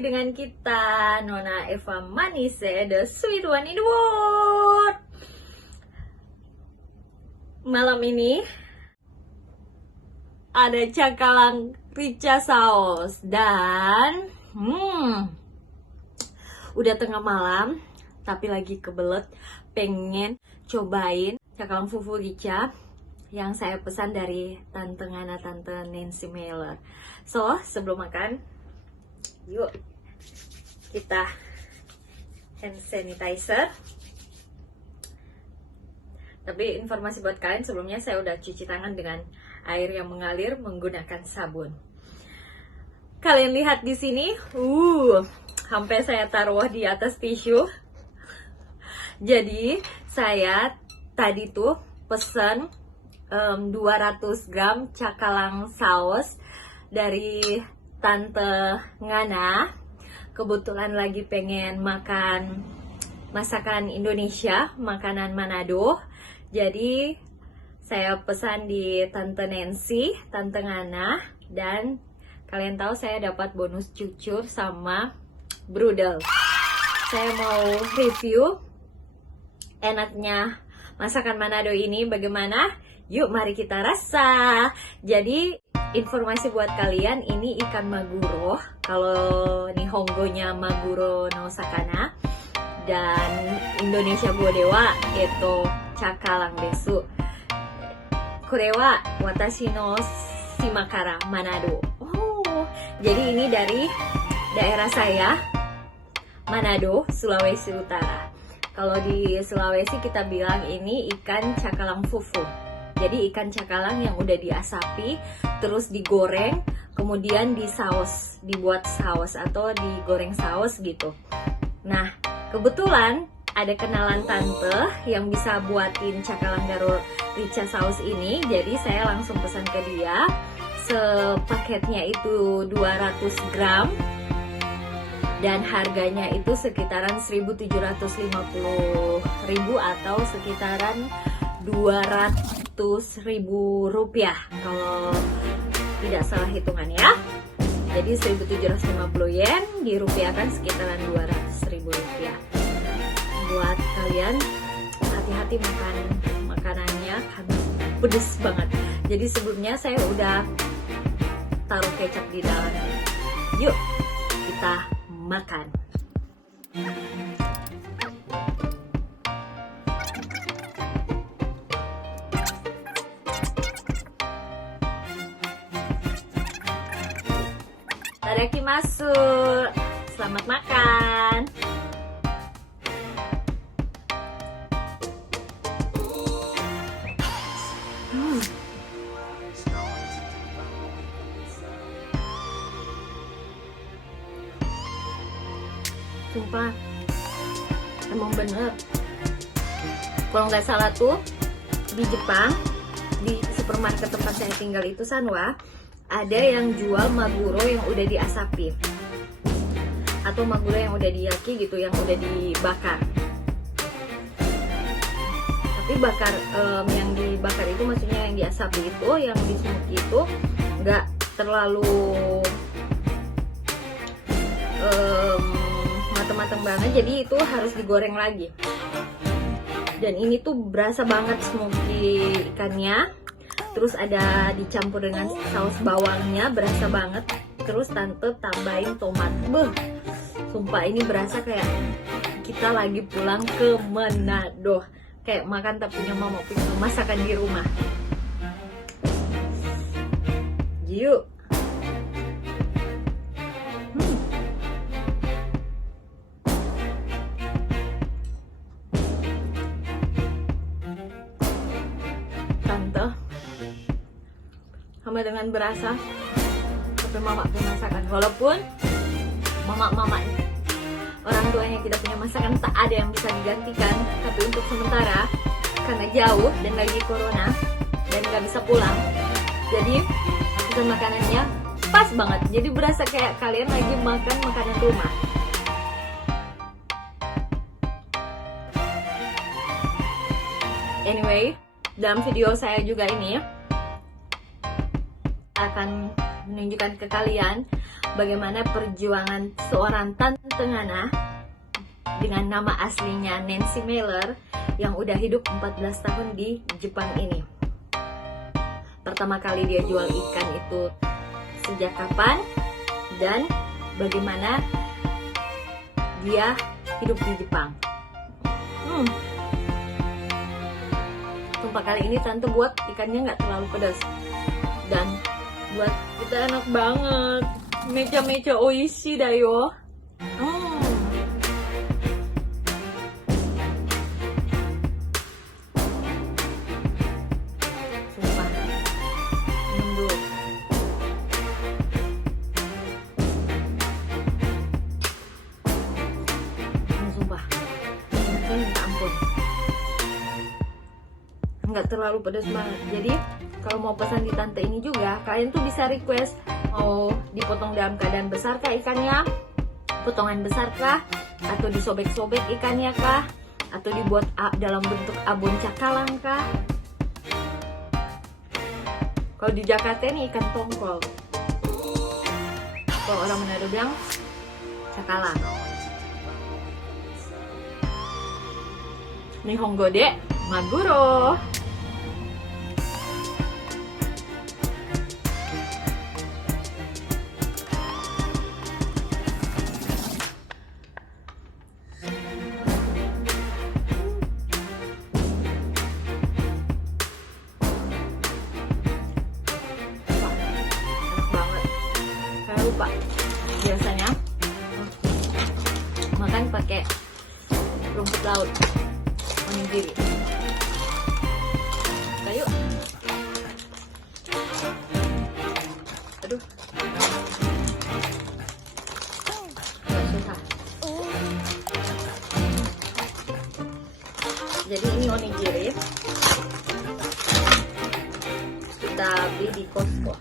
lagi dengan kita, Nona Eva Manise, the sweet one in the world. Malam ini ada cakalang rica saus dan udah tengah malam tapi lagi kebelet pengen cobain cakalang fufu rica yang saya pesan dari Tante Ngana, Tante Nancy Mailer. So, sebelum makan, yuk kita hand sanitizer. Tapi informasi buat kalian, sebelumnya saya udah cuci tangan dengan air yang mengalir menggunakan sabun. Kalian lihat di sini, sampai saya taruh di atas tisu. Jadi saya tadi tuh pesen 200 gram cakalang saus dari Tante Ngana. Kebetulan lagi pengen makan masakan Indonesia, makanan Manado. Jadi saya pesan di Tante Nancy, Tante Ngana, dan kalian tahu saya dapat bonus cucur sama brudel. Saya mau review enaknya masakan Manado ini bagaimana? Yuk mari kita rasa. Jadi informasi buat kalian, ini ikan maguro. Kalau Nihongonya maguro no sakana, dan Indonesia bodewa itu cakalang desu. Korewa watashi no shimakara Manado. Jadi ini dari daerah saya, Manado, Sulawesi Utara. Kalau di Sulawesi kita bilang ini ikan cakalang fufu. Jadi ikan cakalang yang udah diasapi, terus digoreng, kemudian disaus, dibuat saus atau digoreng saus gitu. Nah, kebetulan ada kenalan tante yang bisa buatin cakalang garo rica saus ini. Jadi saya langsung pesan ke dia. Sepaketnya itu 200 gram. Dan harganya itu sekitaran 1.750.000 atau sekitaran 200.000 rupiah kalau tidak salah hitungan ya. Jadi 1.750 yen dirupiahkan sekitaran 200.000 rupiah. Buat kalian hati-hati makan makanannya karena pedes banget. Jadi sebelumnya saya udah taruh kecap di dalam. Yuk kita makan. Itadakimasu. Selamat makan. Sumpah, emang bener. Kalau nggak salah tuh di Jepang, di supermarket tempat saya tinggal itu Sanwa, ada yang jual maguro yang udah diasapi atau maguro yang udah diyaki gitu, yang udah dibakar. Tapi bakar yang dibakar itu maksudnya yang diasapi itu, yang dismuki itu nggak terlalu matang banget, jadi itu harus digoreng lagi. Dan ini tuh berasa banget smoky ikannya, terus ada dicampur dengan saus bawangnya, berasa banget. Terus tante tambahin tomat. Sumpah ini berasa kayak kita lagi pulang ke Manado, kayak makan tapi punya mama, punya masakan di rumah. Yuk. Tante sama dengan berasa tapi mama punya masakan, walaupun mama orang tuanya kita punya masakan tak ada yang bisa digantikan, tapi untuk sementara karena jauh dan lagi corona dan nggak bisa pulang, jadi pesan makanannya pas banget, jadi berasa kayak kalian lagi makan makanan rumah. Anyway, dalam video saya juga ini akan menunjukkan ke kalian bagaimana perjuangan seorang Tante Nana dengan nama aslinya Nancy Mailer yang udah hidup 14 tahun di Jepang ini. Pertama kali dia jual ikan itu sejak kapan dan bagaimana dia hidup di Jepang. Sumpah kali ini Tante buat ikannya nggak terlalu pedas dan buat kita enak banget. Mecha-mecha oishi da yo. Sumpah. Minum dulu. Sumpah. Ini minta ampun. Nggak terlalu pedas banget. Jadi kalau mau pesan di Tante ini juga, kalian tuh bisa request mau dipotong dalam keadaan besar kah ikannya, potongan besar kah, atau disobek-sobek ikannya kah, atau dibuat dalam bentuk abon cakalang kah. Kalau di Jakarta ini ikan tongkol, kalau orang Manado bilang cakalang. Nihongo de maguro. Lupa biasanya makan pakai rumput laut onigiri. Kayu, aduh, agak susah. Jadi ini onigiri kita beli di Costco.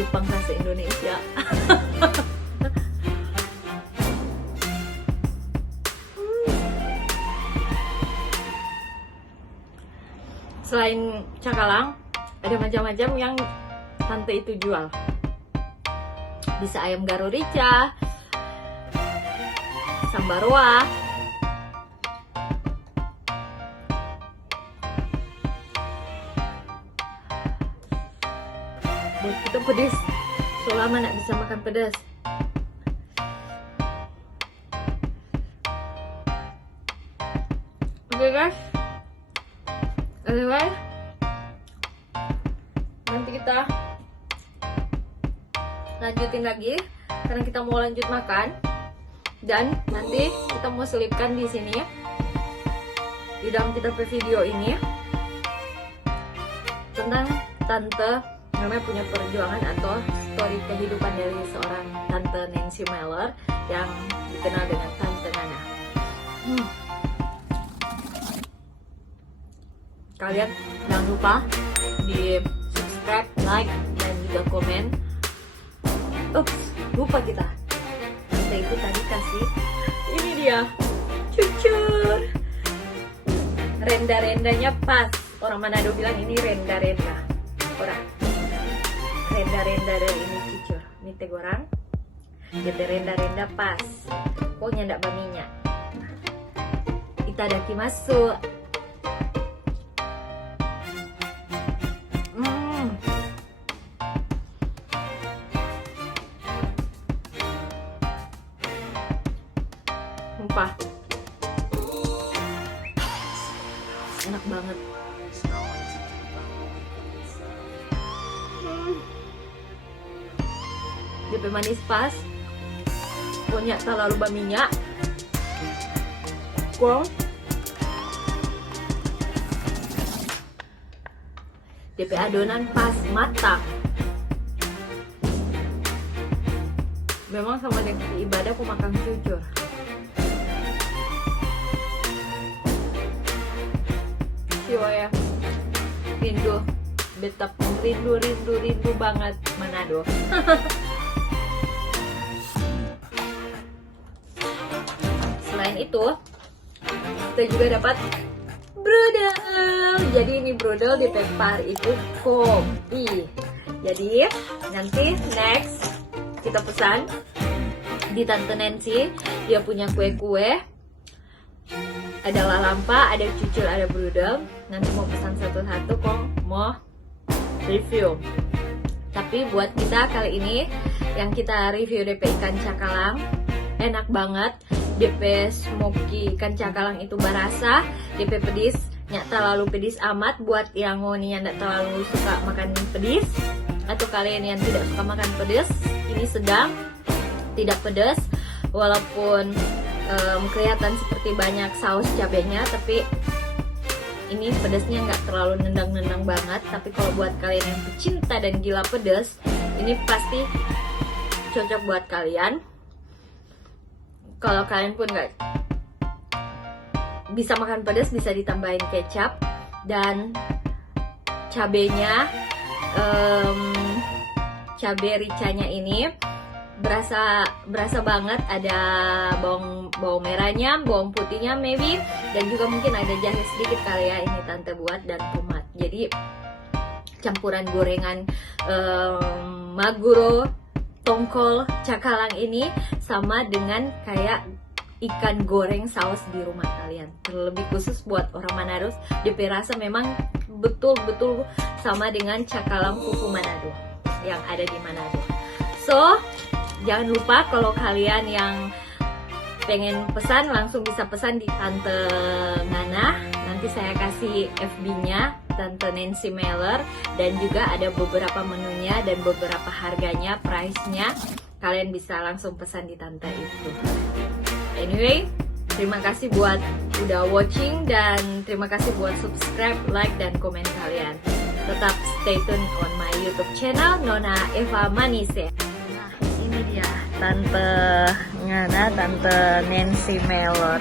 Jepang versi Indonesia. Selain cakalang, ada macam-macam yang Tante itu jual. Bisa ayam garu rica, sambaroa, buat kita pedas. Selama nak bisa makan pedas. Oke guys. Anyway, nanti kita lanjutin lagi karena kita mau lanjut makan, dan nanti kita mau selipkan di sini di dalam kita video ini tentang Tante namanya punya perjuangan atau story kehidupan dari seorang Tante Nancy Mailer yang dikenal dengan Tante Nana. Kalian jangan lupa di subscribe, like, dan juga komen. Ups, lupa kita. Tante itu tadi kasih, ini dia, cucur. Renda-rendanya pas. Orang Manado bilang ini renda-renda. Orang renda-renda dari ini cucur. Ini tegorang. Gitu renda-renda pas. Pokoknya ndak baminya. Itadakimasu. Sumpah enak banget. DP manis pas, pokoknya terlalu berminyak. DP adonan pas matang. Memang sama dengan ibadah aku makan cucur. Siwa ya, rindu, betap rindu banget Manado. Selain itu, kita juga dapat brodel. Jadi ini brodel di Pepar itu kopi. Jadi nanti next kita pesan di Tante Nancy, dia punya kue-kue, ada lalampa, ada cucur, ada brodel. Nanti mau pesan satu-satu kok mau review. Tapi buat kita kali ini yang kita review DP ikan cakalang, enak banget. DP smoky ikan cakalang itu berasa, DP pedis nggak terlalu pedis amat. Buat yang yang nggak terlalu suka makan pedis, atau kalian yang tidak suka makan pedas, ini sedang, tidak pedas, walaupun kelihatan seperti banyak saus cabenya, tapi ini pedasnya nggak terlalu nendang-nendang banget. Tapi kalau buat kalian yang pecinta dan gila pedas, ini pasti cocok buat kalian. Kalau kalian pun nggak bisa makan pedas, bisa ditambahin kecap dan cabenya. Cabai ricanya ini berasa banget, ada bawang merahnya, bawang putihnya maybe, dan juga mungkin ada jahe sedikit kali ya, ini tante buat, dan tomat. Jadi campuran gorengan maguro, tongkol, cakalang ini sama dengan kayak ikan goreng saus di rumah kalian. Terlebih khusus buat orang Manado, DP rasa memang betul-betul sama dengan cakalang pupu Manado yang ada di Manado. So, jangan lupa kalau kalian yang pengen pesan langsung bisa pesan di Tante Ngana. Nanti saya kasih FB-nya Tante Nancy Meller, dan juga ada beberapa menunya dan beberapa harganya, price-nya. Kalian bisa langsung pesan di Tante itu. Anyway, terima kasih buat udah watching, dan terima kasih buat subscribe, like, dan komen kalian. Tetap stay tune on my YouTube channel Nona Eva Manise. Nah, ini dia Tante Ngana, Tante Nancy Meller.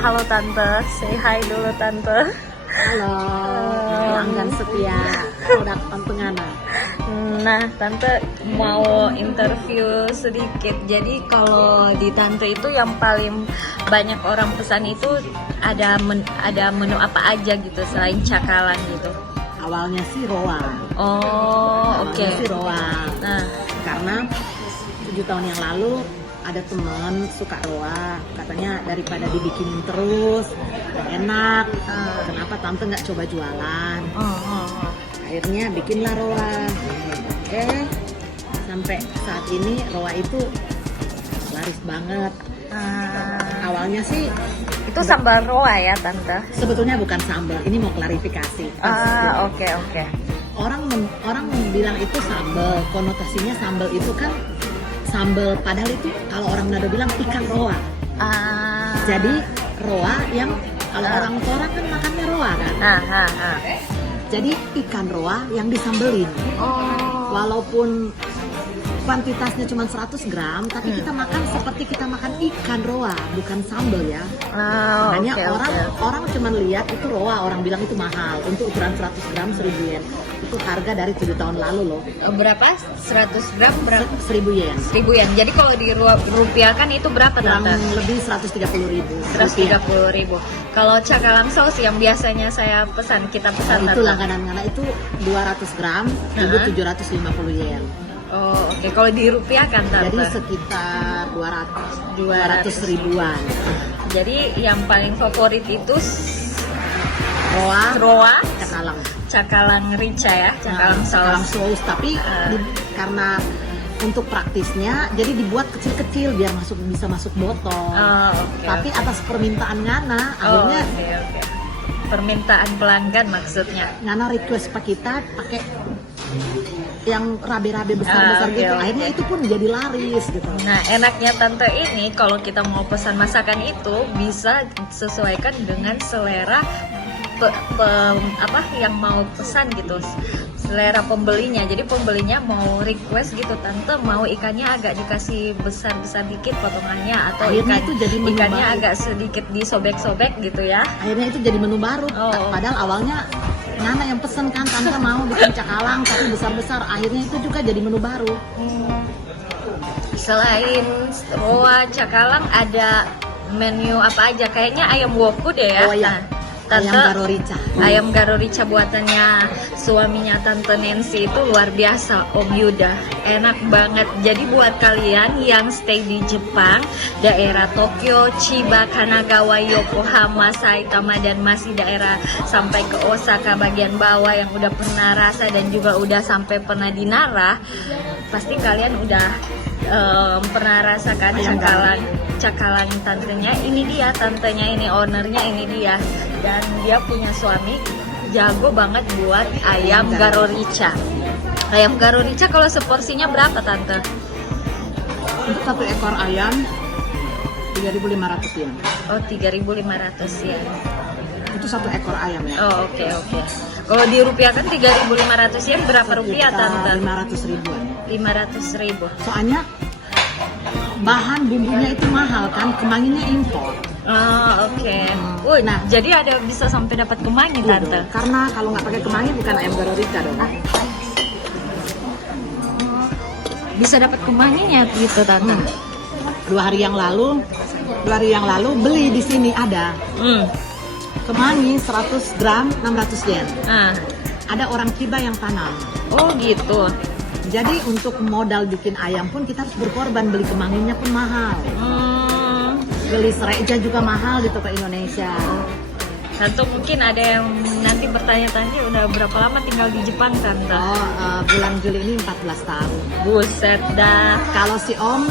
Halo Tante, say hi dulu Tante. Halo, pelanggan setia produk Tante Ngana. Nah, Tante mau interview sedikit. Jadi kalau di Tante itu yang paling banyak orang pesan itu ada menu apa aja gitu selain cakalang gitu? Awalnya sih roa. Oh, oke. Awalnya sih roa. Nah, Karena 7 tahun yang lalu ada teman suka roa, katanya daripada dibikinin terus gak enak, kenapa Tante nggak coba jualan? Akhirnya bikinlah roa. Sampai saat ini roa itu laris banget. Awalnya sih itu sambal roa ya Tante? sebetulnya bukan sambal, ini mau klarifikasi. Oke. Orang bilang itu sambal, konotasinya sambal itu kan sambal, padahal itu kalau orang Manado bilang ikan roa. Jadi roa yang kalau orang Toraja kan makannya roa kan. Jadi ikan roa yang disambelin. Walaupun kuantitasnya cuma 100 gram, tapi kita makan seperti kita makan ikan roa, bukan sambal ya. Makanya orang cuma lihat itu roa, orang bilang itu mahal. Untuk ukuran 100 gram 1.000 yen. Itu harga dari 7 tahun lalu loh. Berapa? 100 gram berapa? 1.000 yen. 1.000 yen. Jadi kalau di rupiah kan itu berapa Kurang Tante? lebih 130.000. 130.000. Kalau cakalang saus yang biasanya saya pesan, kita pesan Itu langganan-langganan itu 200 gram, itu 750 yen. Oh, oke. Kalau di rupiah kan Tante? Jadi sekitar 200 ribuan. Jadi yang paling favorit itu Roa, cakalang rica ya, cakalang cakalang saus. saus. Tapi karena untuk praktisnya, jadi dibuat kecil-kecil biar bisa masuk botol. Tapi atas permintaan Ngana, akhirnya Oke. Permintaan pelanggan maksudnya. Ngana request pak kita pakai yang rabe-rabe besar-besar gitu. Akhirnya itu pun jadi laris gitu. Nah, enaknya Tante ini kalau kita mau pesan masakan itu bisa sesuaikan dengan selera yang mau pesan gitu, selera pembelinya. Jadi pembelinya mau request gitu, tante mau ikannya agak dikasih besar dikit potongannya, atau Akhirnya itu jadi menu ikannya baru. agak sedikit disobek-sobek gitu ya. Akhirnya itu jadi menu baru. Oh. Padahal awalnya Nana yang pesen kan, tante mau bikin cakalang tapi besar-besar. Akhirnya itu juga jadi menu baru. Selain roa cakalang ada menu apa aja? Kayaknya ayam woku deh ya. Oh iya. Nah, Ayam garo rica. Ayam garo rica buatannya suaminya Tante Nancy itu luar biasa, Om Yuda. Enak banget. Jadi buat kalian yang stay di Jepang, daerah Tokyo, Chiba, Kanagawa, Yokohama, Saitama, dan masih daerah sampai ke Osaka bagian bawah yang udah pernah rasa dan juga udah sampai pernah di Nara, pasti kalian udah pernah rasakan Ayam cakalang tantenya. Ini dia tantenya, ini ownernya, ini dia. Dan dia punya suami jago banget buat ayam garo rica. Ayam garo rica kalau seporsinya berapa tante? Untuk satu ekor ayam 3.500 yen. Oh 3.500 ya. Itu satu ekor ayam ya. Oh oke. Kalau dirupiahkan 3.500 yen berapa rupiah tante? 500 ribuan. 500.000. Soalnya bahan bumbunya itu mahal kan, kemanginya impor. Oh oke. Nah. Jadi ada bisa sampai dapat kemangi Iya tante? dong. Karena kalau nggak pakai kemangi bukan ayam garo rica dong. Bisa dapat kemanginya gitu tante? 2 hari yang lalu beli di sini ada kemangi 100 gram 600 yen. Ah. Ada orang Chiba yang tanam. Oh gitu. Jadi untuk modal bikin ayam pun kita harus berkorban, beli kemanginya pun mahal. Beli sereja juga mahal di toko Indonesia. Tante mungkin ada yang nanti bertanya-tanya udah berapa lama tinggal di Jepang tante? Bulan Juli ini 14 tahun. Buset dah. Kalau si Om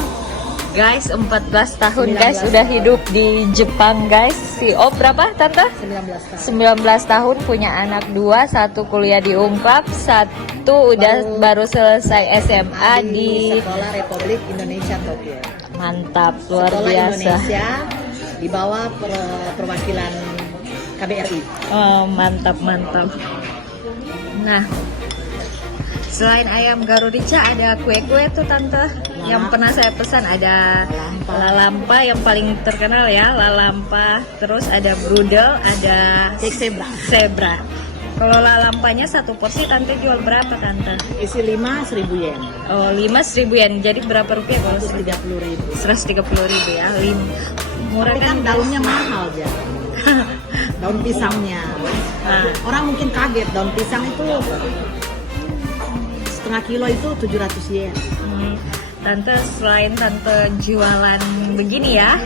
Guys, 14 tahun 19 guys udah hidup di Jepang guys. Si Om berapa tante? 19 tahun. 19 tahun, punya anak 2, 1 kuliah di Unpad, 1 udah baru selesai SMA di Sekolah Republik Indonesia Tokyo. Mantap, luar Sekolah biasa. Indonesia di bawah perwakilan KBRI. Oh, mantap. Nah, selain ayam garo rica ada kue-kue tuh tante. Yang pernah saya pesan ada lalampa yang paling terkenal ya, lalampa. Terus ada brudel, ada Cake zebra. Kalau lalampanya satu porsi tante jual berapa tante? Isi 5.000 yen. Oh 5.000 yen. Jadi berapa rupiah kalau 130.000. 130.000 ya. Murah Tapi kan daunnya mahal ya. Daun pisangnya. Nah, Orang mungkin kaget, daun pisang itu setengah kilo itu 700 yen. Tante selain tante jualan begini ya,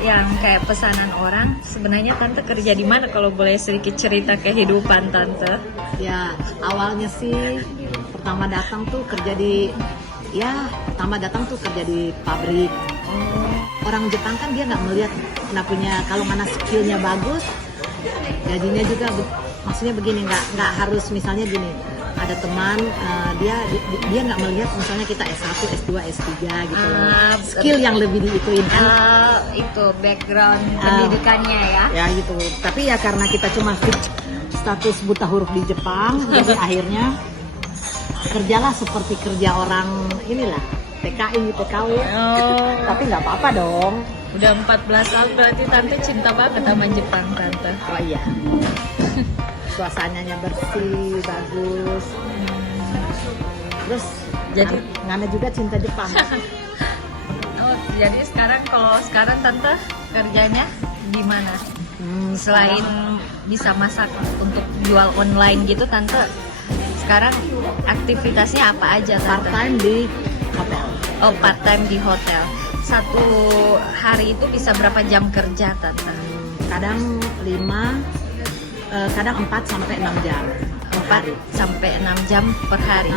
yang kayak pesanan orang, sebenarnya tante kerja di mana kalau boleh sedikit cerita kehidupan tante? Ya awalnya sih pertama datang tuh kerja di pabrik. Orang Jepang kan dia nggak melihat kalau mana skillnya bagus, gajinya juga maksudnya begini, nggak harus misalnya gini. Ada teman dia nggak melihat misalnya kita S1, S2, S3 gitu loh. Skill yang lebih diituin kan. Itu background pendidikannya ya. Ya gitu. Tapi ya karena kita cuma status buta huruf di Jepang, jadi akhirnya kerjalah seperti kerja orang inilah, TKI, TKW. Tapi nggak apa-apa dong. Udah 14 tahun berarti tante cinta banget sama Jepang tante. Oh iya. Suasananya bersih, bagus. Terus Jadi Ngana juga cinta Jepang. jadi kalau sekarang tante kerjanya di mana? Selain bisa masak untuk jual online gitu tante, sekarang aktivitasnya apa aja tante? Part-time di hotel. Oh, part-time di hotel. Satu hari itu bisa berapa jam kerja tante? Kadang 4 sampai 6 jam. 4 sampai 6 jam per hari.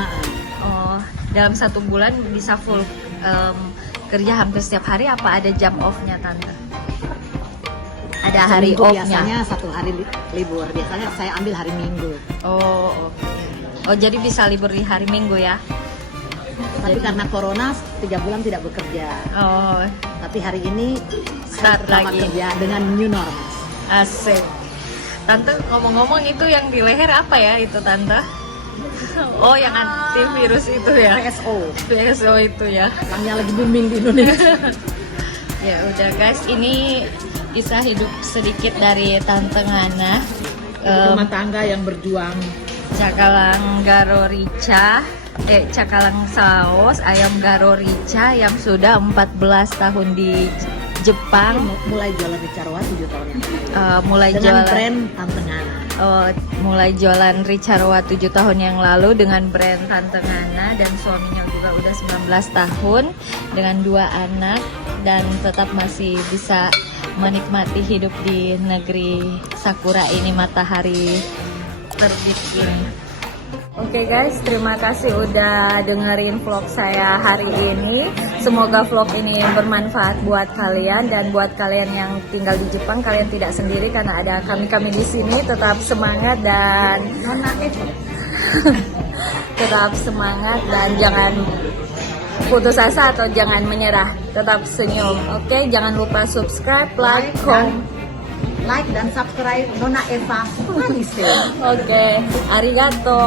Oh, dalam 1 bulan bisa full kerja hampir setiap hari, apa ada jam off-nya tante? Ada hari Seminggu off-nya? Biasanya 1 hari libur. Biasanya saya ambil hari Minggu. Oh, oke. Oh, jadi bisa libur di hari Minggu ya? Tapi karena corona 3 bulan tidak bekerja. Oh, Tapi hari ini Start saya pertama lagi. kerja dengan new normal. asik. Tante ngomong-ngomong itu yang di leher apa ya itu Tante? Oh yang antivirus itu ya? PSO itu ya? Yang lagi booming di Indonesia. Ya udah guys, ini kisah hidup sedikit dari Tante Ngana. Rumah tangga yang berjuang. Cakalang Garo Rica, cakalang saus ayam Garo Rica yang sudah 14 tahun di Jepang. Mulai jualan Ricarwa 7 tahun yang lalu. Mulai dengan jualan brand Tante Ngana. Mulai jualan Ricarwa 7 tahun yang lalu dengan brand Tante Ngana, dan suaminya juga udah 19 tahun dengan 2 anak, dan tetap masih bisa menikmati hidup di negeri sakura ini, matahari terbit ini. Oke guys, terima kasih udah dengerin vlog saya hari ini. Semoga vlog ini bermanfaat buat kalian, dan buat kalian yang tinggal di Jepang, kalian tidak sendiri karena ada kami di sini. Tetap semangat dan tetap semangat dan jangan putus asa atau jangan menyerah. Tetap senyum. Oke, jangan lupa subscribe, like, dan subscribe Nona Eva. Oke, arigato.